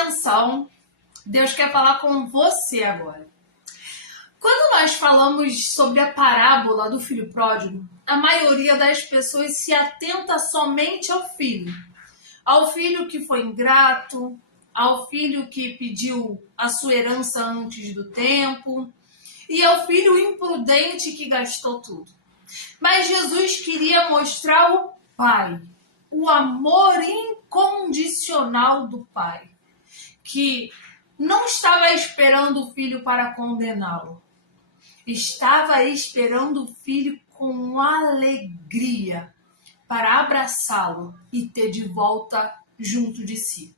atenção, Deus quer falar com você agora. Quando nós falamos sobre a parábola do filho pródigo, a maioria das pessoas se atenta somente ao filho que foi ingrato, ao filho que pediu a sua herança antes do tempo e ao filho imprudente que gastou tudo. Mas Jesus queria mostrar o Pai, o amor incondicional do Pai, que não estava esperando o filho para condená-lo, estava esperando o filho com alegria para abraçá-lo e ter de volta junto de si.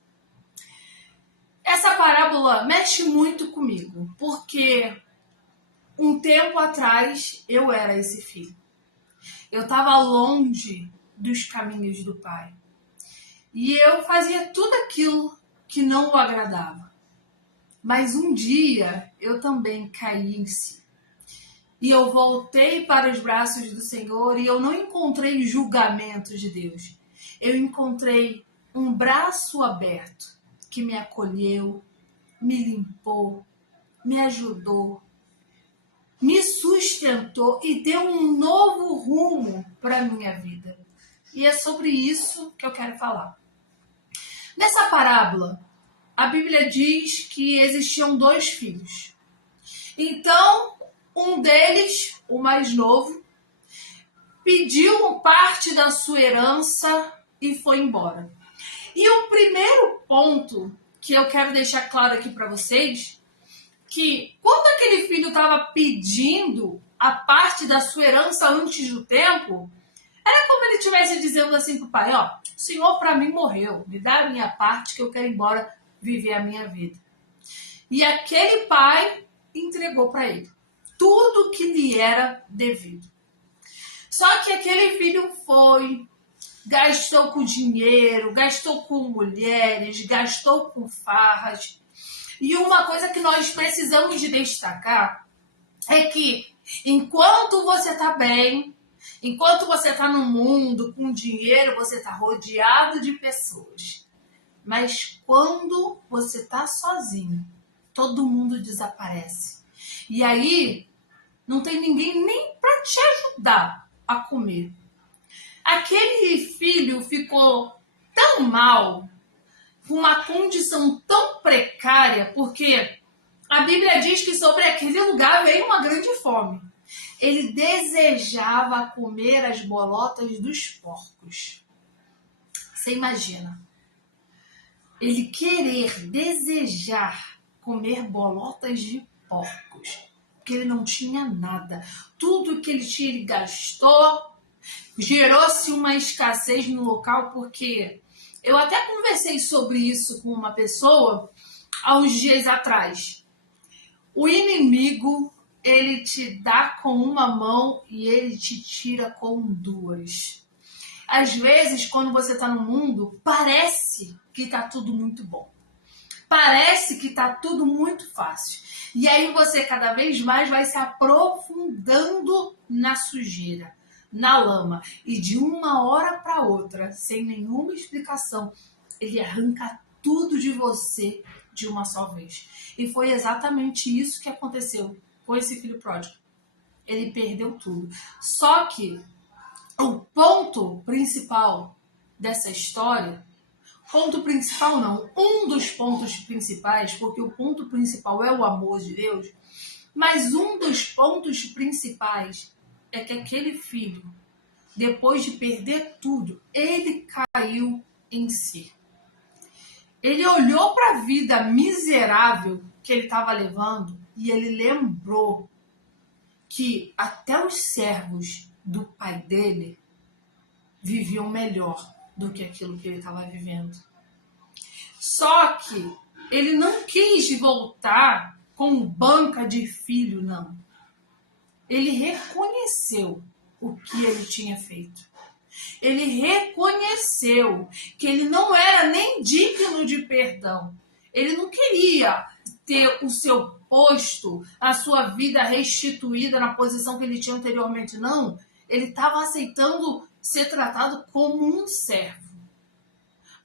Essa parábola mexe muito comigo, porque um tempo atrás eu era esse filho. Eu estava longe dos caminhos do Pai. E eu fazia tudo aquilo que não o agradava. Mas um dia eu também caí em si. E eu voltei para os braços do Senhor e eu não encontrei julgamento de Deus. Eu encontrei um braço aberto que me acolheu, me limpou, me ajudou, me sustentou e deu um novo rumo para a minha vida. E é sobre isso que eu quero falar. Nessa parábola, a Bíblia diz que existiam 2 filhos. Então, um deles, o mais novo, pediu parte da sua herança e foi embora. E o primeiro ponto que eu quero deixar claro aqui para vocês, que quando aquele filho estava pedindo a parte da sua herança antes do tempo, era como ele estivesse dizendo assim para o pai, ó, o senhor para mim morreu, me dá a minha parte que eu quero ir embora viver a minha vida. E aquele pai entregou para ele tudo que lhe era devido. Só que aquele filho foi, gastou com dinheiro, gastou com mulheres, gastou com farras. E uma coisa que nós precisamos de destacar é que enquanto você está bem, enquanto você está no mundo com dinheiro, você está rodeado de pessoas. Mas quando você está sozinho, todo mundo desaparece. E aí, não tem ninguém nem para te ajudar a comer. Aquele filho ficou tão mal, com uma condição tão precária, porque a Bíblia diz que sobre aquele lugar veio uma grande fome. Ele desejava comer as bolotas dos porcos. Você imagina? Ele desejar comer bolotas de porcos, porque ele não tinha nada. Tudo que ele tinha, ele gastou. Gerou-se uma escassez no local, porque eu até conversei sobre isso com uma pessoa há uns dias atrás. O inimigo, ele te dá com uma mão e ele te tira com 2. Às vezes, quando você está no mundo, parece que está tudo muito bom. Parece que está tudo muito fácil. E aí você cada vez mais vai se aprofundando na sujeira, na lama. E de uma hora para outra, sem nenhuma explicação, ele arranca tudo de você de uma só vez. E foi exatamente isso que aconteceu com esse filho pródigo. Ele perdeu tudo. Só que o ponto principal dessa história, ponto principal não, um dos pontos principais, porque o ponto principal é o amor de Deus, mas um dos pontos principais é que aquele filho, depois de perder tudo, ele caiu em si. Ele olhou para a vida miserável que ele estava levando e ele lembrou que até os servos do pai dele viviam melhor do que aquilo que ele estava vivendo. Só que ele não quis voltar com banca de filho, não. Ele reconheceu o que ele tinha feito. Ele reconheceu que ele não era nem digno de perdão. Ele não queria ter o seu posto, a sua vida restituída na posição que ele tinha anteriormente, não. Ele estava aceitando ser tratado como um servo.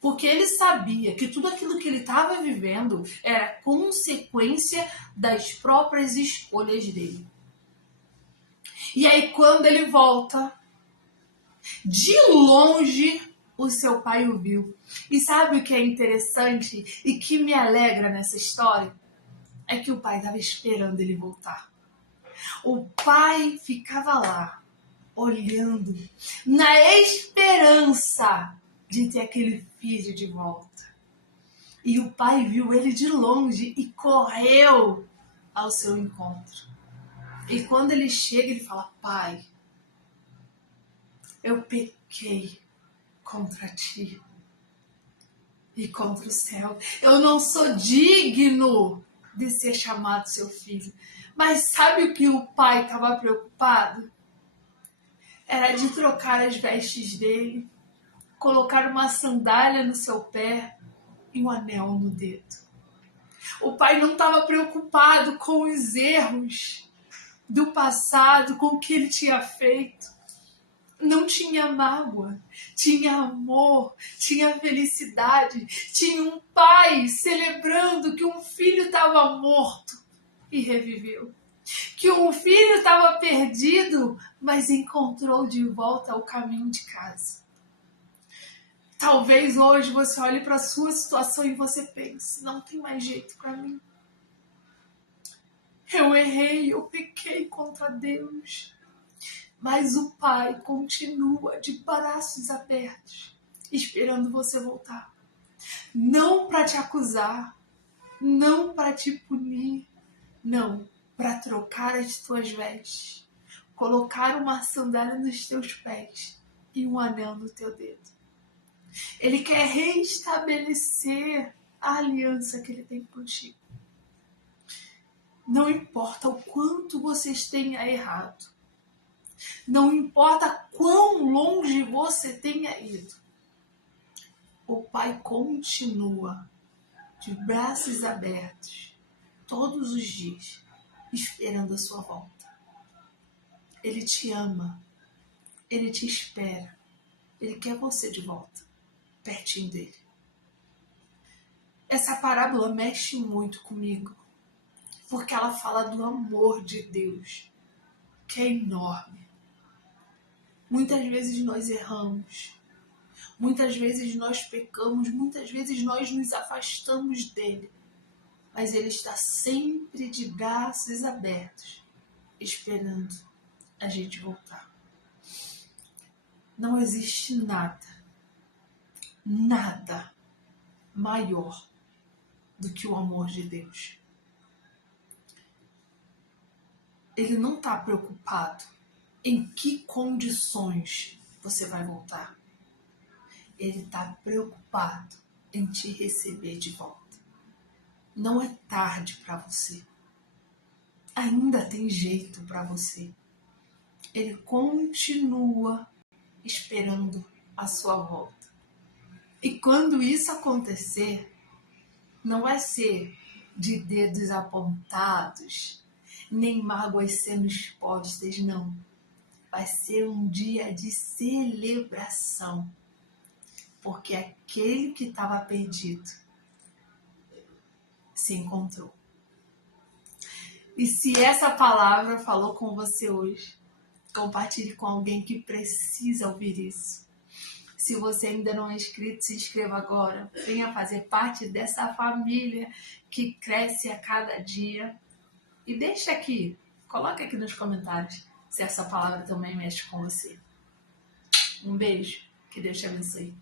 Porque ele sabia que tudo aquilo que ele estava vivendo era consequência das próprias escolhas dele. E aí, quando ele volta, de longe, o seu pai o viu. E sabe o que é interessante e que me alegra nessa história? É que o pai estava esperando ele voltar. O pai ficava lá, olhando, na esperança de ter aquele filho de volta. E o pai viu ele de longe e correu ao seu encontro. E quando ele chega, ele fala: pai, eu pequei contra ti e contra o céu. Eu não sou digno de ser chamado seu filho. Mas sabe o que o pai estava preocupado? Era de trocar as vestes dele, colocar uma sandália no seu pé e um anel no dedo. O pai não estava preocupado com os erros do passado, com o que ele tinha feito. Não tinha mágoa, tinha amor, tinha felicidade, tinha um pai celebrando que um filho estava morto e reviveu. Que um filho estava perdido, mas encontrou de volta o caminho de casa. Talvez hoje você olhe para a sua situação e você pense: não tem mais jeito para mim. Eu errei, eu pequei contra Deus. Mas o Pai continua de braços abertos, esperando você voltar. Não para te acusar, não para te punir, não, para trocar as tuas vestes, colocar uma sandália nos teus pés e um anel no teu dedo. Ele quer restabelecer a aliança que ele tem contigo. Não importa o quanto vocês tenham errado. Não importa quão longe você tenha ido. O Pai continua de braços abertos todos os dias, esperando a sua volta. Ele te ama. Ele te espera. Ele quer você de volta, pertinho dele. Essa parábola mexe muito comigo, porque ela fala do amor de Deus, que é enorme. Muitas vezes nós erramos, muitas vezes nós pecamos, muitas vezes nós nos afastamos dele, mas ele está sempre de braços abertos, esperando a gente voltar. Não existe nada maior do que o amor de Deus. Ele não está preocupado em que condições você vai voltar. Ele está preocupado em te receber de volta. Não é tarde para você. Ainda tem jeito para você. Ele continua esperando a sua volta. E quando isso acontecer, não vai ser de dedos apontados, nem mágoas sendo expostas, não. Vai ser um dia de celebração, porque aquele que estava perdido se encontrou. E se essa palavra falou com você hoje, compartilhe com alguém que precisa ouvir isso. Se você ainda não é inscrito, se inscreva agora. Venha fazer parte dessa família que cresce a cada dia. E deixa aqui, coloca aqui nos comentários se essa palavra também mexe com você. Um beijo, que Deus te abençoe.